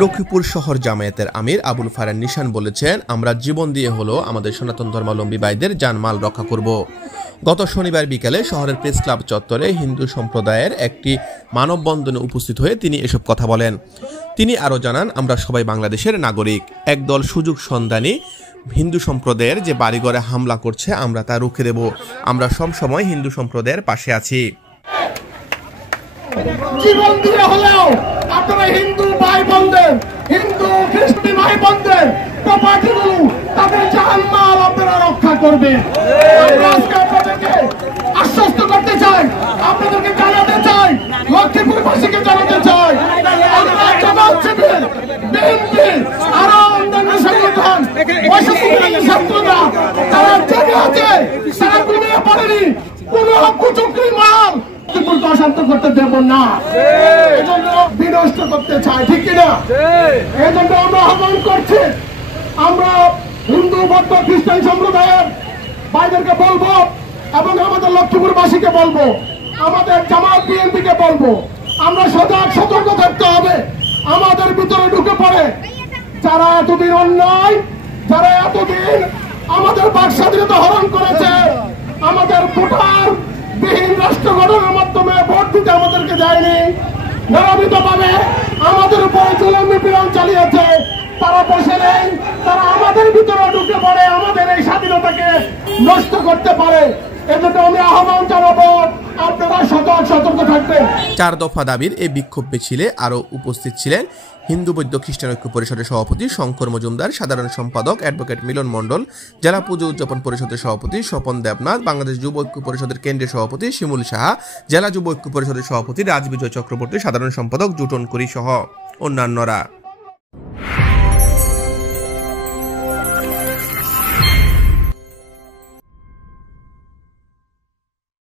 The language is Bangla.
লক্ষ্মীপুর শহর জামায়াতের আমির আবুল ফারান নিশান বলেছেন, আমরা জীবন দিয়ে হলো আমাদের সনাতন ধর্মাবলম্বী ভাইদের জানমাল রক্ষা করব। গত শনিবার বিকেলে শহরের প্রেস ক্লাব চত্বরে হিন্দু সম্প্রদায়ের একটি মানববন্ধনে উপস্থিত হয়ে তিনি এসব কথা বলেন। তিনি আরও জানান, আমরা সবাই বাংলাদেশের নাগরিক। একদল সুযোগ সন্ধানী হিন্দু সম্প্রদায়ের যে বাড়িঘরে হামলা করছে আমরা তা রুখে দেব। আমরা সবসময় হিন্দু সম্প্রদায়ের পাশে আছি। জীবন দিয়ে হলেও আপনারা হিন্দু ভাই বোনদের, হিন্দু খ্রিস্টান ভাই বোনদের প্রপার্টিগুলো, তাদের জানমাল আপনারা রক্ষা করবেন। আমরা আজকে আপনাদেরকে আশ্বস্ত করতে চাই, আপনাদেরকে জানাতে চাই, লক্ষ্মীপুরবাসীকে জানাতে চাই, আমরা জামাত শিবির, বিএনপি আরো অন্যান্য সংগঠন, ছাত্ররা তারা জেগে আছে, তারা ঘুমিয়ে পড়েনি, কোন কুচক্রি মাল অশান্ত করতে দেব না, এজন্য বিনষ্ট করতে চাই, ঠিক কিনা? এজন্য আমরা আহ্বান করছি, আমরা হিন্দু বৌদ্ধ খ্রিস্টান সম্প্রদায়ের ভাইদেরকে বলবো এবং আমাদের লক্ষ্মীপুরবাসীকে বলবো, আমাদের জামাত বিএনপিকে বলবো, আমরা সজাগ সতর্ক থাকতে হবে। আমাদের ভিতরে ঢুকে পড়ে যারা এতদিন অন্যায়, যারা এতদিন আমাদের বাক স্বাধীনতা হরণ করেছে, আমাদের ভোটার বিহীন রাষ্ট্র গঠনের মাধ্যমে ভোট দিতে আমাদেরকে দেয়নি, নিয়মিত ভাবে আমাদের উপর জুলুম নিপীড়ন চালিয়েছে, তারা বসে নেই, তারা আমাদের ভিতরে ঢুকে পড়ে আমাদের এই স্বাধীনতাকে নষ্ট করতে পারে। এজন্য আমি আহ্বান জানাবো, আপনারা সতর্ক থাকবেন। 4 দফা দাবির এই বিক্ষোভ মিছিলে আরও উপস্থিত ছিলেন হিন্দু বৌদ্ধ খ্রিস্টান ঐক্য পরিষদের সভাপতি শঙ্কর মজুমদার, সাধারণ সম্পাদক অ্যাডভোকেট মিলন মণ্ডল, জেলা পুজো উদযাপন পরিষদের সভাপতি স্বপন দেবনাথ, বাংলাদেশ যুব ঐক্য পরিষদের কেন্দ্রীয় সভাপতি শিমুল সাহা, জেলা যুব ঐক্য পরিষদের সভাপতি রাজবিজয় চক্রবর্তী, সাধারণ সম্পাদক জুটন কুরি সহ অন্যান্যরা।